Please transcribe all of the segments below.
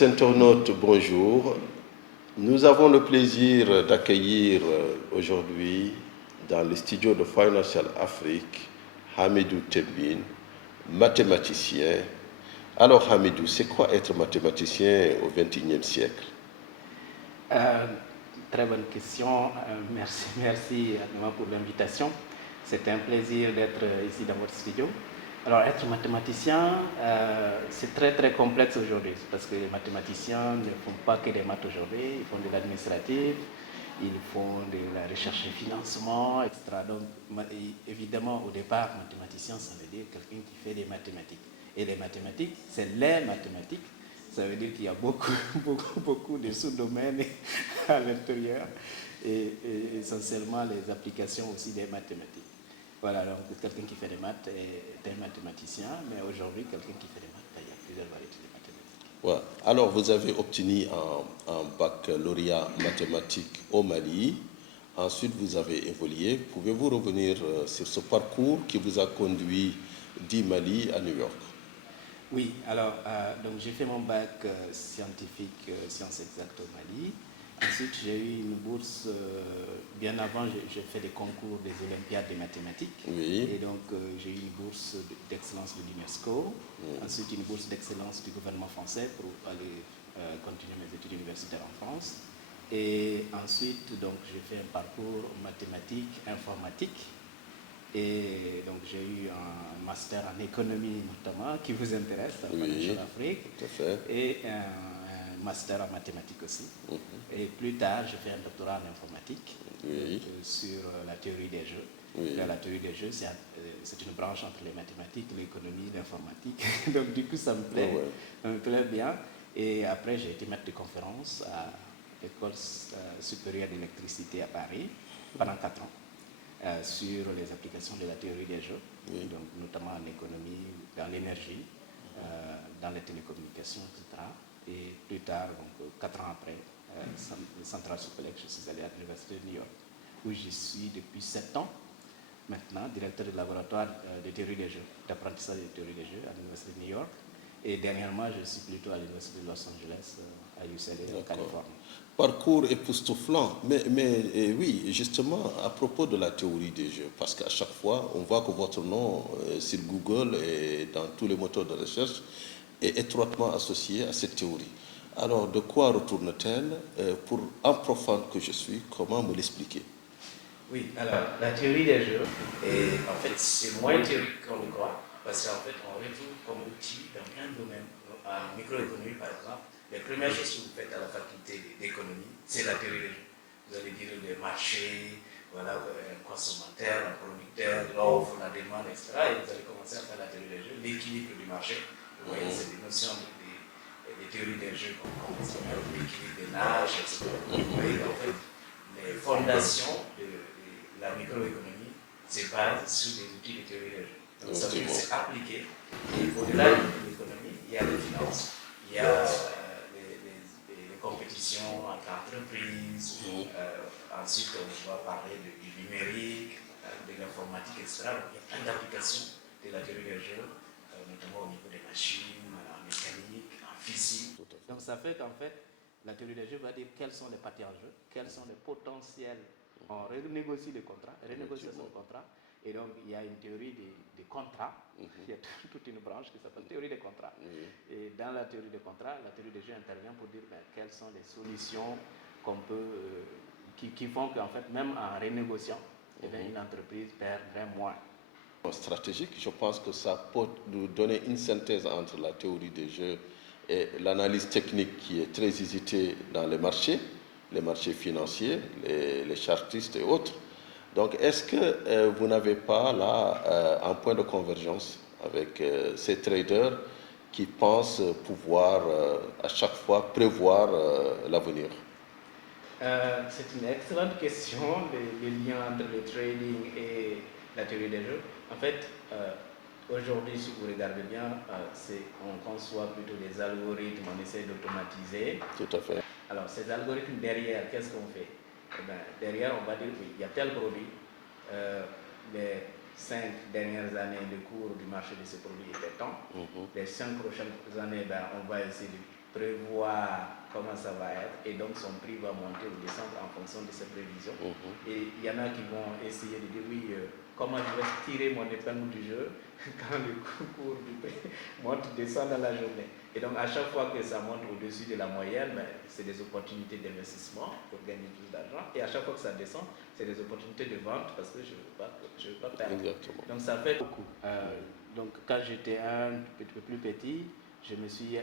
Chers internautes, bonjour. Nous avons le plaisir d'accueillir aujourd'hui dans le studio de Financial Afrique Hamidou Tembine, mathématicien. Alors Hamidou, c'est quoi être mathématicien au XXIe siècle? Euh, Très bonne question. Merci pour l'invitation. C'est un plaisir d'être ici dans votre studio. Alors, être mathématicien, c'est très complexe aujourd'hui parce que les mathématiciens ne font pas que des maths aujourd'hui, ils font de l'administratif, ils font de la recherche et financement, etc. Donc, évidemment, au départ, mathématicien, ça veut dire quelqu'un qui fait des mathématiques. Et les mathématiques, c'est les mathématiques. Ça veut dire qu'il y a beaucoup de sous-domaines à l'intérieur et essentiellement les applications aussi des mathématiques. Voilà, donc quelqu'un qui fait des maths est un mathématicien, mais aujourd'hui, quelqu'un qui fait des maths, il y a plusieurs variétés de mathématiques. Ouais. Alors, vous avez obtenu un baccalauréat mathématique au Mali. Ensuite, vous avez évolué. Pouvez-vous revenir sur ce parcours qui vous a conduit du Mali à New York? Oui, alors donc j'ai fait mon bac scientifique sciences exactes au Mali. Ensuite, j'ai eu une bourse, bien avant, j'ai fait des concours des Olympiades de mathématiques. Oui. Et donc, j'ai eu une bourse d'excellence de l'UNESCO. Ensuite, une bourse d'excellence du gouvernement français pour aller continuer mes études universitaires en France. Et ensuite, donc, j'ai fait un parcours mathématique, informatique. Et donc j'ai eu un master en économie notamment qui vous intéresse, à Financial Afrique, tout à fait. et un master en mathématiques aussi. Et plus tard, j'ai fait un doctorat en informatique sur la théorie des jeux. La théorie des jeux, c'est une branche entre les mathématiques, l'économie, l'informatique. Donc du coup, ça me plaît bien. Et après, j'ai été maître de conférence à l'École supérieure d'électricité à Paris pendant 4 ans. Sur les applications de la théorie des jeux, donc notamment en économie, dans l'énergie, dans les télécommunications, etc. Et plus tard, donc 4 ans après, Central Supélec, je suis allé à l'Université de New York, où j'y suis depuis 7 ans maintenant, directeur du laboratoire de théorie des jeux, d'apprentissage de théorie des jeux à l'Université de New York. Et dernièrement, je suis plutôt à l'Université de Los Angeles, à UCLA, en Californie. Parcours époustouflant. Mais oui, justement, à propos de la théorie des jeux, parce qu'à chaque fois, on voit que votre nom sur Google et dans tous les moteurs de recherche est étroitement associé à cette théorie. Alors, de quoi retourne-t-elle? Pour un profane que je suis, comment me l'expliquer? Oui, alors la théorie des jeux, en fait, c'est moins théorique qu'on le croit, parce qu'en fait, on retrouve comme outil dans plein de domaines. En microéconomie, par exemple, les premières choses que vous faites à la faculté d'économie, c'est la théorie des jeux. Vous allez dire les marchés, voilà, un consommateur, un producteur, l'offre, la demande, etc. Et vous allez commencer à faire la théorie des jeux, l'équilibre du marché. Vous voyez, c'est des notions des théories des jeux conventionnelles, l'équilibre des nage, etc. Vous voyez, en fait, les fondations de la microéconomie se basent sur des outils de théorie des jeux. Donc ça veut dire que c'est appliqué. Et au-delà de l'économie, il y a les finances, il y a les compétitions entre entreprises, ensuite on va parler du numérique, de l'informatique, etc. Donc il y a plein d'applications de la théorie des jeux, notamment au niveau des machines, en mécanique, en physique. Donc ça fait qu'en fait, la théorie des jeux va dire quelles sont les parties en jeu, quels sont les potentiels. On renégocie les contrats, renégociation de contrats. Et donc, il y a une théorie des contrats. Il y a toute une branche qui s'appelle théorie des contrats. Et dans la théorie des contrats, la théorie des jeux intervient pour dire quelles sont les solutions qu'on peut, qui font qu'en fait, même en renégociant, une entreprise perdrait moins. Stratégique, je pense que ça peut nous donner une synthèse entre la théorie des jeux et l'analyse technique qui est très hésitée dans les marchés financiers, les chartistes et autres. Donc, est-ce que vous n'avez pas là un point de convergence avec ces traders qui pensent pouvoir à chaque fois prévoir l'avenir? C'est une excellente question, les liens entre le trading et la théorie des jeux. En fait, aujourd'hui, si vous regardez bien, on conçoit plutôt des algorithmes, on essaie d'automatiser. Tout à fait. Alors, ces algorithmes derrière, qu'est-ce qu'on fait? Derrière, on va dire oui, il y a tel produit. Les 5 dernières années, le cours du marché de ce produit était tant. Les 5 prochaines années, on va essayer de prévoir comment ça va être et donc son prix va monter ou descendre en fonction de ses prévisions. Et il y en a qui vont essayer de dire oui, comment je vais tirer mon épingle du jeu quand le cours du prix monte, descend dans la journée. Et donc à chaque fois que ça monte au-dessus de la moyenne, ben, c'est des opportunités d'investissement pour gagner plus d'argent. Et à chaque fois que ça descend, c'est des opportunités de vente parce que je ne veux pas perdre. Exactement. Donc ça fait beaucoup. Donc quand j'étais un petit peu plus petit, je me suis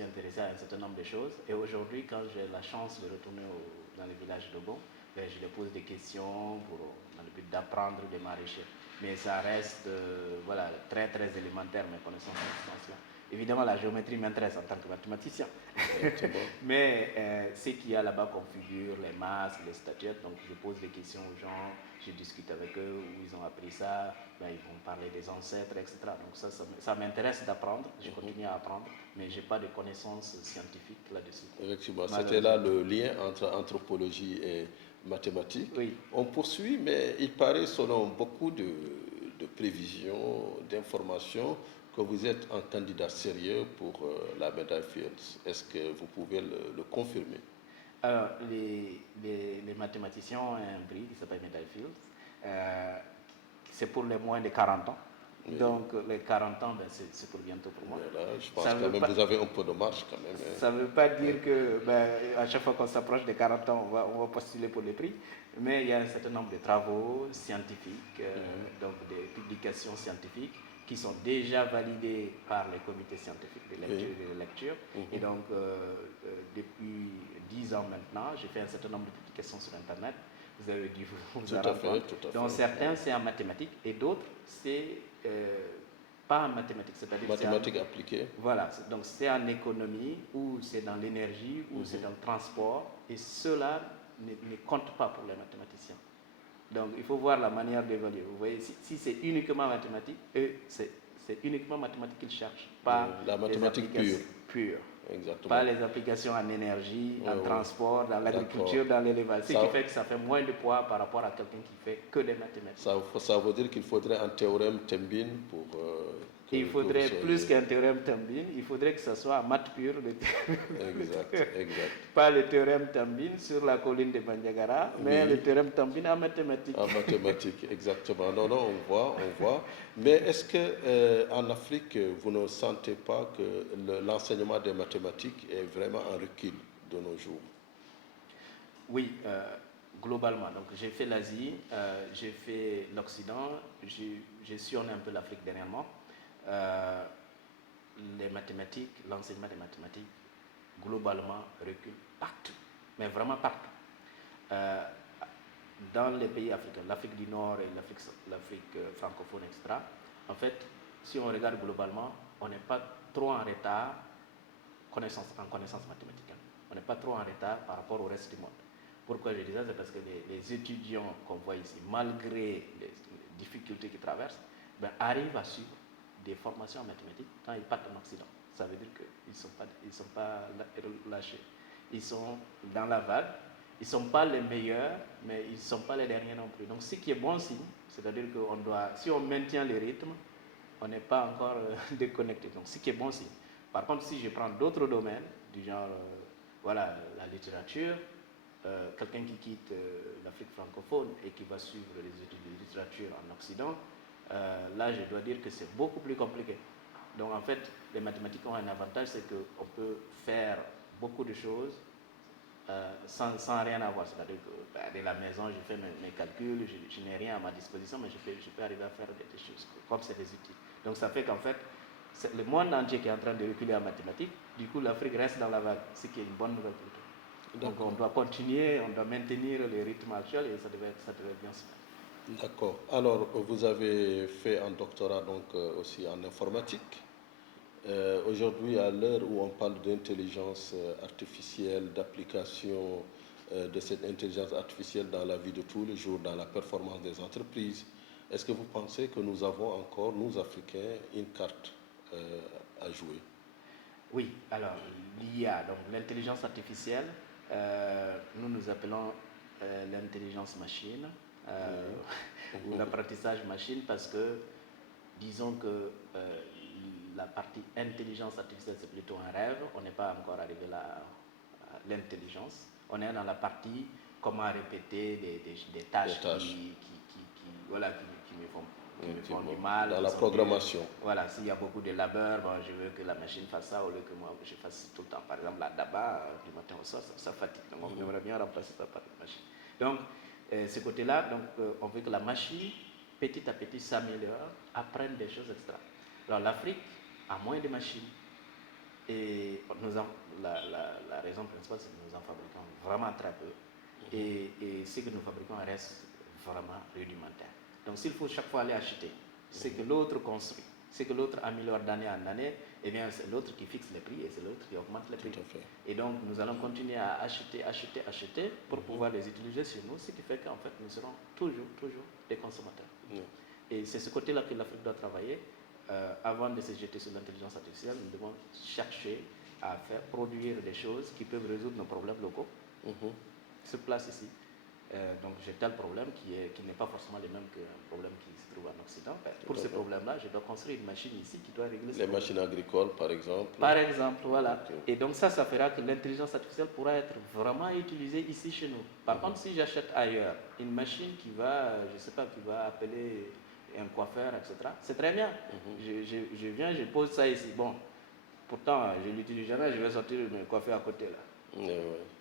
intéressé à un certain nombre de choses. Et aujourd'hui, quand j'ai la chance de retourner dans le village de Bon, ben, je leur pose des questions dans le but d'apprendre des maraîchers. Mais ça reste voilà, très très élémentaire, mes connaissances en ce sens-là. Évidemment, la géométrie m'intéresse en tant que mathématicien. Mais ce qu'il y a là-bas configure les masques, les statuettes. Donc je pose des questions aux gens, je discute avec eux, où ils ont appris ça, ben, ils vont parler des ancêtres, etc. Donc ça m'intéresse d'apprendre, je continue à apprendre, mais je n'ai pas de connaissances scientifiques là-dessus. Effectivement, c'était là le lien entre anthropologie et mathématiques. Oui. On poursuit, mais il paraît, selon beaucoup de prévisions, d'informations, que vous êtes un candidat sérieux pour la médaille Fields. Est-ce que vous pouvez le confirmer? Alors, les mathématiciens ont un prix qui s'appelle médaille Fields. C'est pour les moins de 40 ans. Oui. Donc, les 40 ans, ben, c'est pour bientôt pour moi. Voilà, je pense quand même que vous avez un peu de marge quand même. Ça ne veut pas dire que ben, à chaque fois qu'on s'approche des 40 ans, on va postuler pour les prix. Mais il y a un certain nombre de travaux scientifiques, donc des publications scientifiques qui sont déjà validées par les comités scientifiques de lecture et de lecture. Et donc, depuis 10 ans maintenant, j'ai fait un certain nombre de publications sur Internet. Vous avez dû vous en rendre compte. Donc, certains, c'est en mathématiques et d'autres, c'est pas en mathématiques. C'est-à-dire mathématiques appliquées. Voilà, donc c'est en économie, ou c'est dans l'énergie, ou c'est dans le transport. Et cela ne compte pas pour les mathématiciens. Donc, il faut voir la manière d'évaluer. Vous voyez, si c'est uniquement mathématique, c'est uniquement mathématique qu'ils cherchent, pas la mathématique pure. Exactement. Pas les applications en énergie, en transport, dans l'agriculture, dans l'élevage. Ce qui fait que ça fait moins de poids par rapport à quelqu'un qui fait que des mathématiques. Ça veut dire qu'il faudrait un théorème Tembin pour... il faudrait plus qu'un théorème Tembin, il faudrait que ce soit en maths pure. Exact. Pas le théorème Tembin sur la colline de Bandiagara, mais le théorème Tembin en mathématiques. En mathématiques, exactement. Non, on voit. Mais est-ce qu'en Afrique, vous ne sentez pas que l'enseignement des mathématiques est vraiment en recul de nos jours? Oui, globalement. Donc j'ai fait l'Asie, j'ai fait l'Occident, j'ai sillonné un peu l'Afrique dernièrement. Les mathématiques, l'enseignement des mathématiques, globalement, recule partout, mais vraiment partout. Dans les pays africains, l'Afrique du Nord et l'Afrique francophone, etc., en fait, si on regarde globalement, on n'est pas trop en retard en connaissance mathématique. On n'est pas trop en retard par rapport au reste du monde. Pourquoi je dis ça? C'est parce que les étudiants qu'on voit ici, malgré les difficultés qu'ils traversent, ben, arrivent à suivre des formations en mathématiques quand ils partent en Occident. Ça veut dire qu'ils ne sont pas lâchés. Ils sont dans la vague. Ils ne sont pas les meilleurs, mais ils ne sont pas les derniers non plus. Donc, ce qui est bon signe, c'est-à-dire que si on maintient les rythmes, on n'est pas encore déconnecté. Donc, ce qui est bon signe. Par contre, si je prends d'autres domaines, du genre, voilà, la littérature, quelqu'un qui quitte l'Afrique francophone et qui va suivre les études de littérature en Occident, là, je dois dire que c'est beaucoup plus compliqué. Donc, en fait, les mathématiques ont un avantage, c'est qu'on peut faire beaucoup de choses sans rien avoir. C'est-à-dire que de la maison, je fais mes calculs, je n'ai rien à ma disposition, mais je peux arriver à faire des choses comme c'est des outils. Donc, ça fait qu'en fait, c'est le monde entier qui est en train de reculer en mathématiques. Du coup, l'Afrique reste dans la vague, ce qui est une bonne nouvelle pour tout. Donc, on doit continuer, on doit maintenir les rythmes actuels et ça devrait bien se faire. D'accord. Alors, vous avez fait un doctorat donc aussi en informatique. Aujourd'hui, à l'heure où on parle d'intelligence artificielle, d'application de cette intelligence artificielle dans la vie de tous les jours, dans la performance des entreprises, est-ce que vous pensez que nous avons encore, nous Africains, une carte à jouer? Oui, alors l'IA, donc l'intelligence artificielle, nous appelons l'intelligence machine ou l'apprentissage machine parce que disons que la partie intelligence artificielle, c'est plutôt un rêve. On n'est pas encore arrivé à l'intelligence. On est dans la partie comment répéter des tâches, qui me font du mal. Dans la programmation. Voilà, s'il y a beaucoup de labeur, bon, je veux que la machine fasse ça au lieu que moi je fasse tout le temps. Par exemple, la DABA, du matin au soir, ça fatigue. Donc, on aimerait bien remplacer ça par une machine. Donc, ce côté-là, on veut que la machine, petit à petit, s'améliore, apprenne des choses, etc. Alors, l'Afrique a moins de machines. Et la raison principale, c'est que nous en fabriquons vraiment très peu. Et ce que nous fabriquons reste vraiment rudimentaire. Donc, s'il faut chaque fois aller acheter ce que l'autre construit, ce que l'autre améliore d'année en année, eh bien, c'est l'autre qui fixe les prix et c'est l'autre qui augmente les prix. Et donc, nous allons continuer à acheter pour pouvoir les utiliser chez nous, ce qui fait qu'en fait, nous serons toujours des consommateurs. Et c'est ce côté-là que l'Afrique doit travailler. Avant de se jeter sur l'intelligence artificielle, nous devons chercher à faire produire des choses qui peuvent résoudre nos problèmes locaux. Se place ici. Donc j'ai tel problème qui n'est pas forcément le même qu'un problème qui se trouve en Occident. Pour ce problème-là, je dois construire une machine ici qui doit régler les machines agricoles, par exemple. Par exemple, voilà. Et donc ça fera que l'intelligence artificielle pourra être vraiment utilisée ici chez nous. Par contre, si j'achète ailleurs une machine qui va, je sais pas, qui va appeler un coiffeur, etc., c'est très bien. Je viens, je pose ça ici. Bon, pourtant, je ne l'utilise jamais, je vais sortir me coiffer à côté là.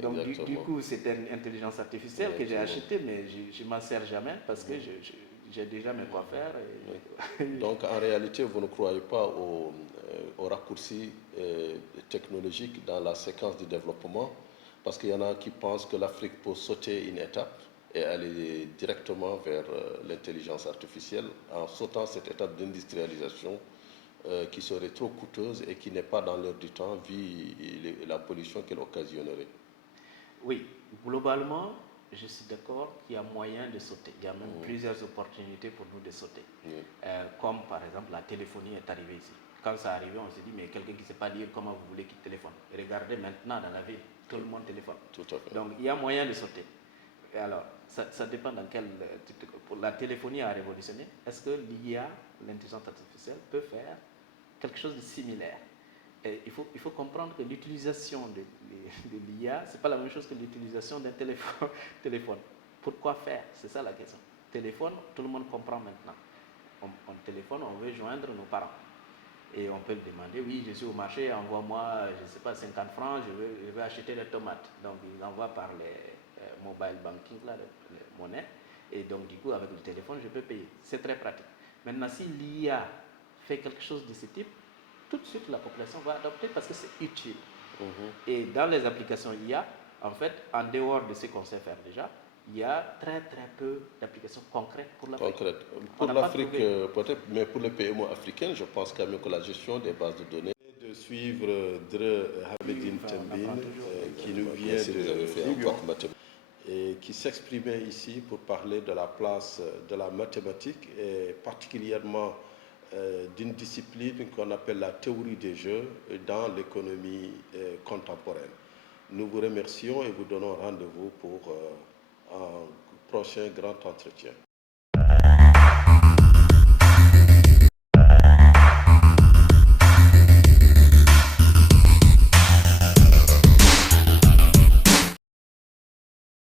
Donc du coup, c'est une intelligence artificielle que j'ai achetée, mais je ne m'en sers jamais parce que j'ai déjà mes coiffeurs. Donc en réalité, vous ne croyez pas au raccourci technologique dans la séquence du développement, parce qu'il y en a qui pensent que l'Afrique peut sauter une étape et aller directement vers l'intelligence artificielle en sautant cette étape d'industrialisation qui serait trop coûteuse et qui n'est pas dans l'heure du temps vu la pollution qu'elle occasionnerait. Oui, globalement, je suis d'accord qu'il y a moyen de sauter. Il y a même plusieurs opportunités pour nous de sauter. Comme par exemple la téléphonie est arrivée ici. Quand ça arrivé, on s'est dit, mais quelqu'un qui ne sait pas lire, comment vous voulez qu'il téléphone? Regardez maintenant dans la ville, tout le monde téléphone. Tout à fait. Donc il y a moyen de sauter. Et alors, ça dépend dans quel... Pour la téléphonie a révolutionné. Est-ce que l'IA, l'intelligence artificielle, peut faire quelque chose de similaire? Et il faut comprendre que l'utilisation de l'IA, ce n'est pas la même chose que l'utilisation d'un téléphone. Pourquoi faire? C'est ça la question. Téléphone, tout le monde comprend maintenant. On téléphone, on veut joindre nos parents. Et on peut le demander, oui, je suis au marché, envoie-moi, je ne sais pas, 50 francs, je veux acheter des tomates. Donc, il envoie par les mobile banking, là, les monnaies. Et donc, du coup, avec le téléphone, je peux payer. C'est très pratique. Maintenant, si l'IA fait quelque chose de ce type, tout de suite, la population va adopter parce que c'est utile. Et dans les applications IA, en fait, en dehors de ce qu'on sait faire déjà, il y a très peu d'applications concrètes pour l'Afrique. Pour l'Afrique, peut-être, mais pour les PME africains, je pense quand même que la gestion des bases de données, de suivre Dre Hamedine Tembin, qui nous vient de New York, et qui s'exprimait ici pour parler de la place de la mathématique et particulièrement d'une discipline qu'on appelle la théorie des jeux dans l'économie contemporaine. Nous vous remercions et vous donnons rendez-vous pour un prochain grand entretien.